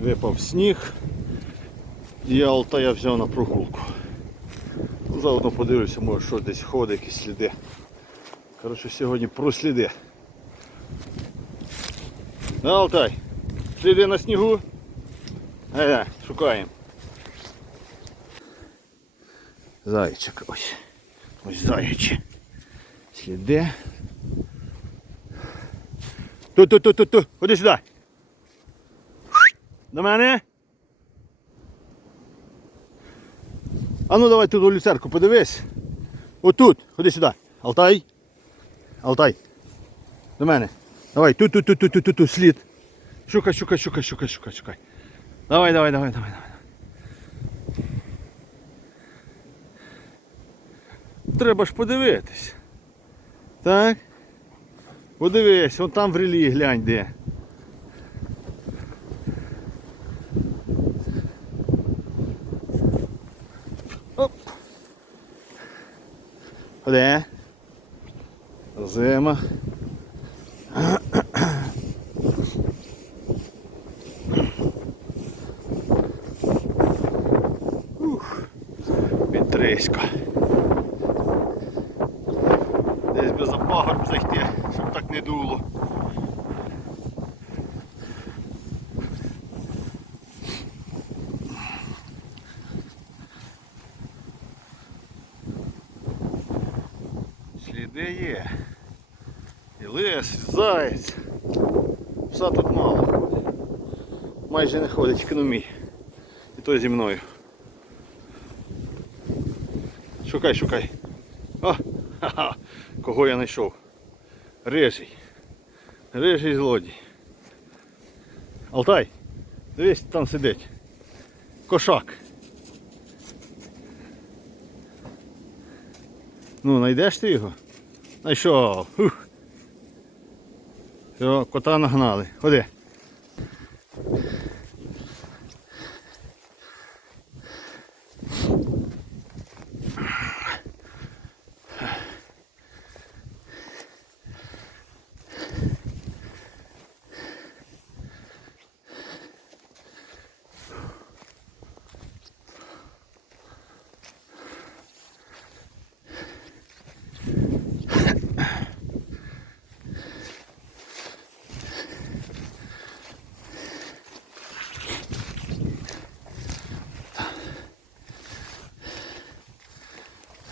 Випав сніг. І я взяв на прогулку. Заодно подивлюся, може що десь ходить, якісь сліди. Коротше, сьогодні про сліди. На Алтай, сліди на снігу. Ага, шукаємо. Зайчик ось. Ось заячі. Сліди. Ту-ту-ту-ту-ту. Ходи сюди. До мене. А ну давай тут у люцерку подивись. Отут. Ходи сюди. Алтай. Алтай. До мене. Давай, тут, тут, тут, тут, тут, тут, тут, слід. Шукай, шукай, шукай, шукай, шукай, шукай. Давай, давай, давай, давай, давай. Треба ж подивитись. Так? Подивись, вон там в релі глянь де. Оп. Де? Зима. Ух, Вітрисько. Десь би за пагорб зайти, щоб так не дуло. Сліди є. І лис, і заєць. Пса тут мало ходить. Майже не ходить, тільки. І той зі мною. Шукай, шукай. О, ха-ха, кого я знайшов. Рижий. Рижий злодій. Алтай, дивись, там сидить. Кошак. Ну, знайдеш ти його? Знайшов. Все, кота нагнали. Ходи.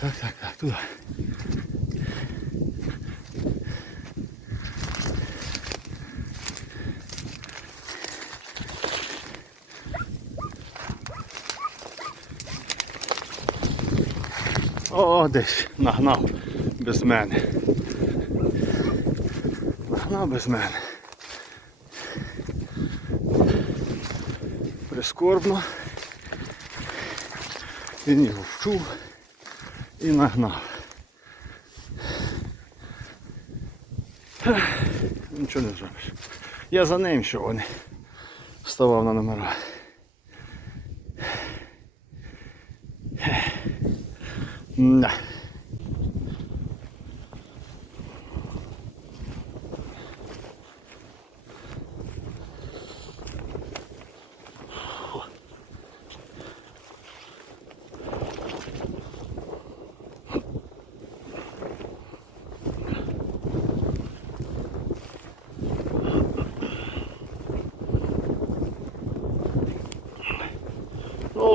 Так, так, так, туди. О, десь нагнав без мене. Нагнав без мене. Прискорбно. Він його вчув і нагнав. Нічого не зробиш. Я за ним що вони вставав на номера. Да.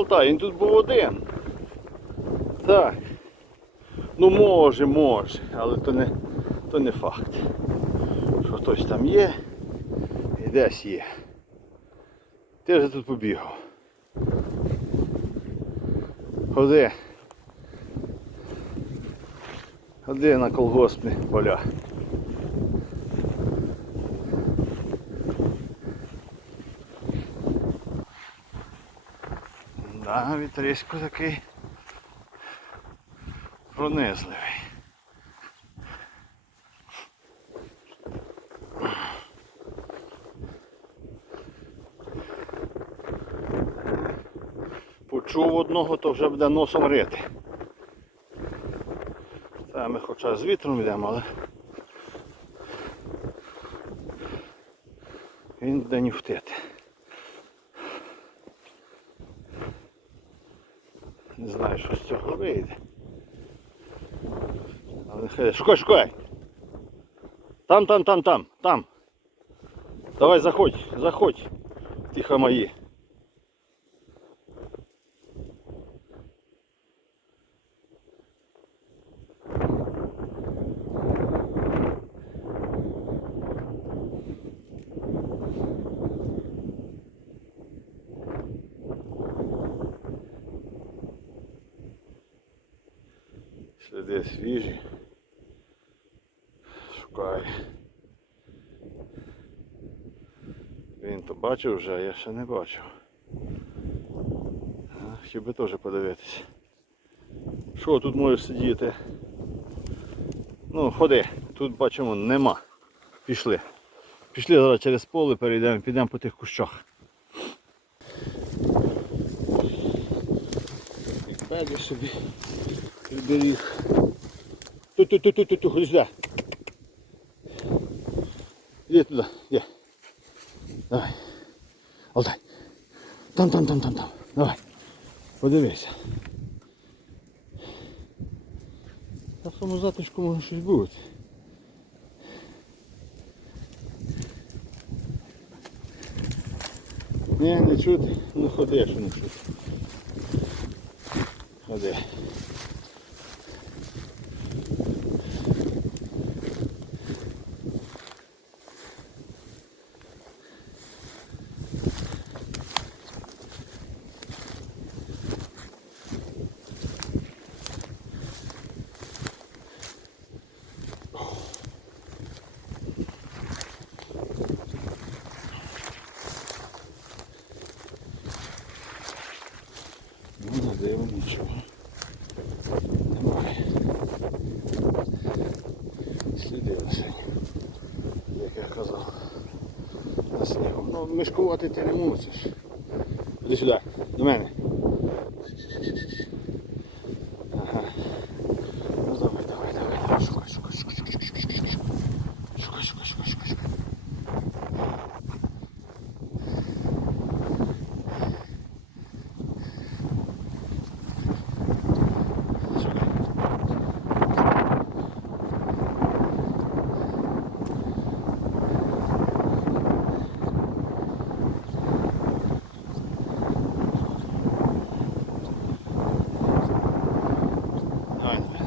Ну, він тут був один. Так. Ну може, може, але то не, то не факт. Що хтось там є і десь є. Ти вже тут побігав. Ходи. Ходи на колгоспні поля. Да, вітришко такий пронизливий. Почув одного, то вже буде носом рити. Та ми хоча з вітром йдемо, але він буде нюхтити. Не знаю, що з цього вийде. Але шкой! шукай! Там, там, там, там, там. Давай заходь, заходь. Тихо мої. Сліди свіжі. Шукай. Він то бачив вже, я ще не бачив. А, Хотів би теж подивитися. Що тут можеш сидіти? Ну, ходи, тут бачимо нема. Пішли. Пішли зараз через поле перейдемо, підемо по тих кущах. Педі собі підберіг. Тут, тут, тут, тут, тут, тут, сюди. Іди туди, іди. Давай. Алтай. Там, там, там, там, там. Давай. Подивися. На самому затишку може щось бути. Ні, не чути. Ну ходи, що не чути. Ходи. Ну, на диво нічого. Немає. Сліди лише. Як я казав. На Ну, ти не мусиш. Іди сюди, до мене. Ага. Ну давай, давай, давай, давай. Шукай, шукай, шукай, шукай, шукай, шукай, шукай. Шукай, шукай, шукай, шукай, шукай. Шукай. Давай, давай.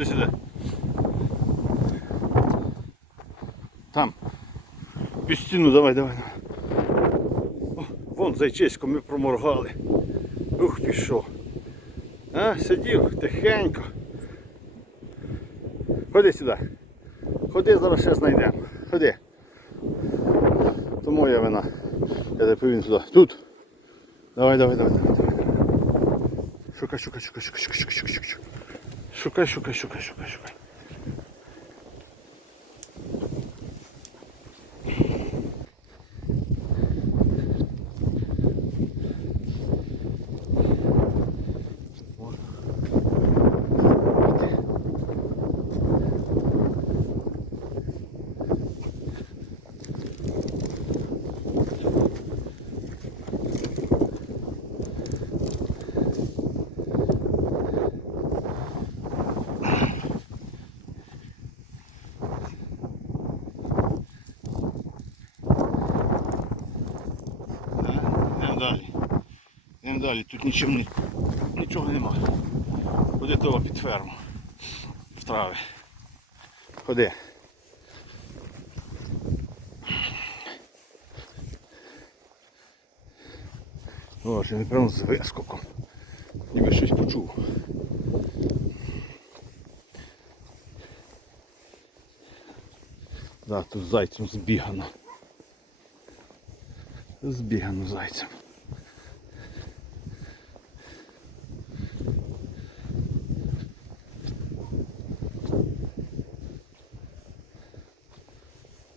Іди сюди. Там. Під давай, давай. О, вон зайчисько ми проморгали. Ух, пішов. А, сидів тихенько. Ходи сюди. Ходи, зараз ще знайдемо. Ходи. То моя вина. Я тебе повинен сюди. Тут. Давай, давай, давай, давай. давай. Шукай, шукай, шукай, шукай, шукай, шукай, шукай. Шукай, шукай, шукай, шукай, шукай. Йдемо далі. Далі. Тут нічого, не- нічого немає. Ходи того під ферму. В трави. Ходи. О, ще не прямо з вискоком. Ніби щось почув. Да, тут зайцем збігано. Збігано зайцем.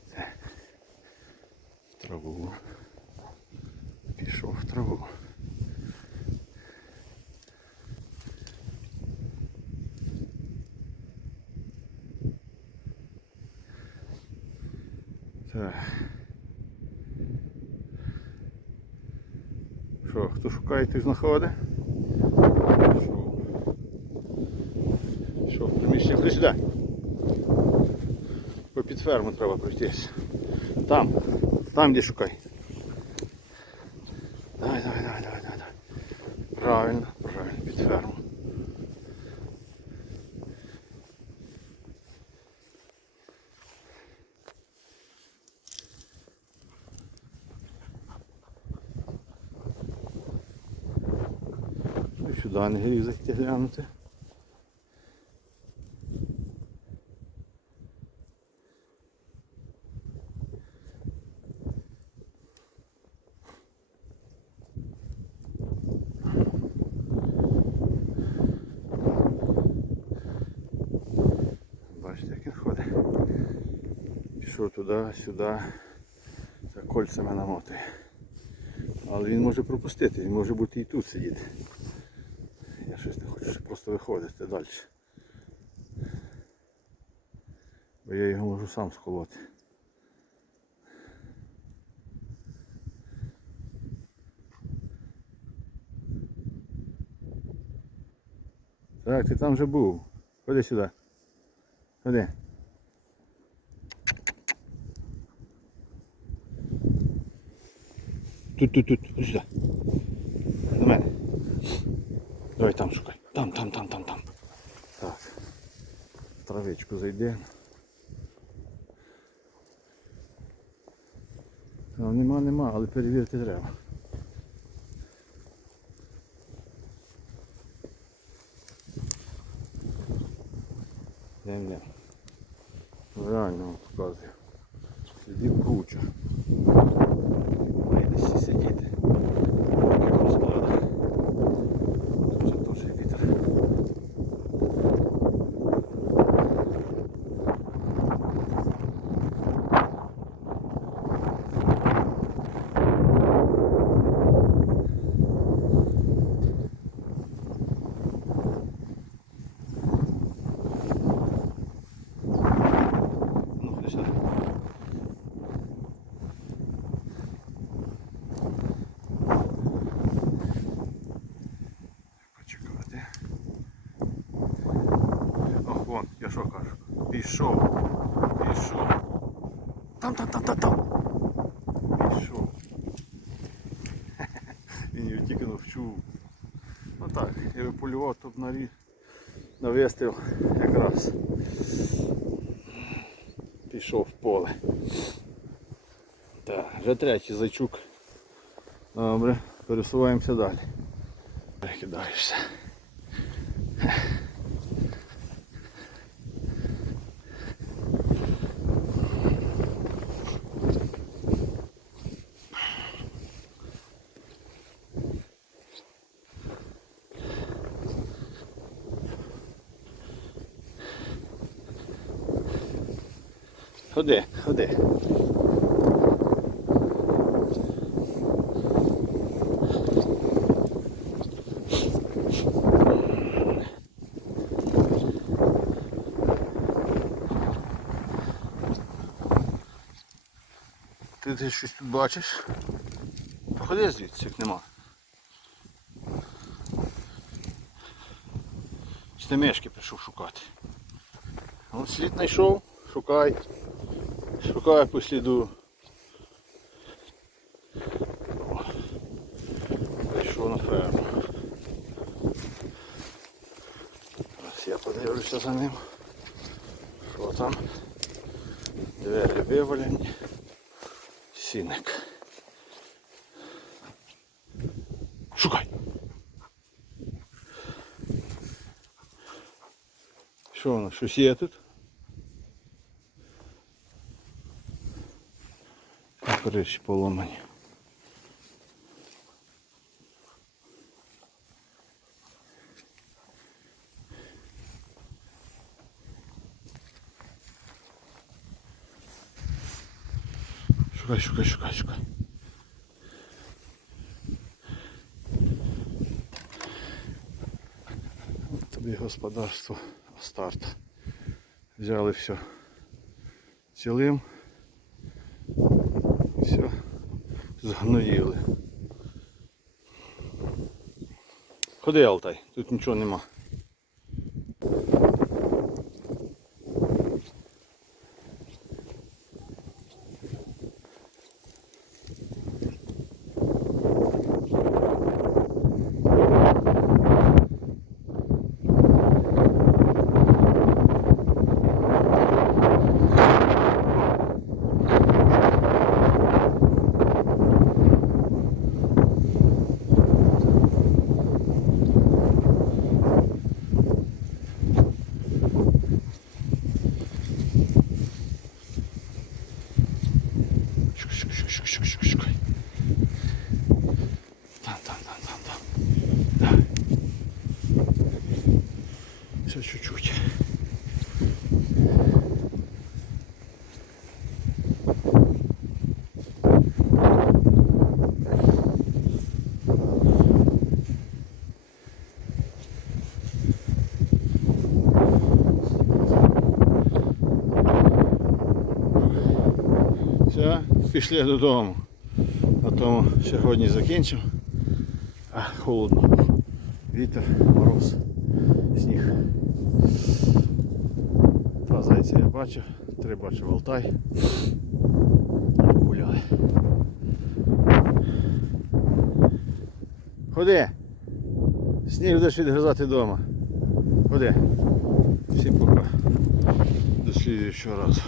Це. В траву. Пішов в траву. Так. Що, хто шукає, той знаходить? Що в приміщення? Ходи сюди. По під ферму треба пройтись. Там, там де шукай. Давай, давай, давай, давай, давай. давай. Правильно, правильно, під ферму. Сюди не грізати глянути. Бачите, як він ходить. Пішов туди, сюди, за кольцями намотує. Але він може пропустити, він може бути і тут сидіти. Я щось не хочу щоб просто виходити далі. Бо я його можу сам сколоти. Так, ти там вже був. Ходи сюди. Ходи. Тут, тут, тут, сюди. До мене. Давай там шукай. Там, там, там, там, там. Так. В травичку зайде. Там нема, нема, але перевірити треба. Йдем. Реально вам показую. Слідів куча. Має десь сидіти. Як розклада. Це теж вітер. Ну, ходи сюди. Почекати. Ох, вон, я що кажу. Пішов. Пішов. Там, там, там, там, там. Пішов. Він його тільки навчув. Ну так, я виполював тут на, рі... вистріл якраз. Пішов в поле. Так, вже третій зайчук. Добре, пересуваємося далі. Кидаєшся. Ходи, ходи. Ти, ти щось тут бачиш? Ходи звідси, як нема. Стемешки пішов шукати. Он слід знайшов, шукай. Шукаю по сліду. О, Прийшов на ферму. Зараз я подивлюся за ним. Що там? Двері вивалені. Сіник. Шукай. Що воно? Щось є тут? Криші поломані. Шукай, шукай, шукай, шукай. От тобі господарство старт. Взяли все цілим. Все, згноїли. Ходи, Алтай, тут нічого нема. чуть-чуть. Все, пішли додому. На тому сьогодні закінчив. А, холодно. Вітер, мороз, сніг. Два зайця я бачив, три бачив Алтай. Гуляє. Ходи. Сніг будеш відгризати вдома. Ходи. Всім пока. До слідуючого разу.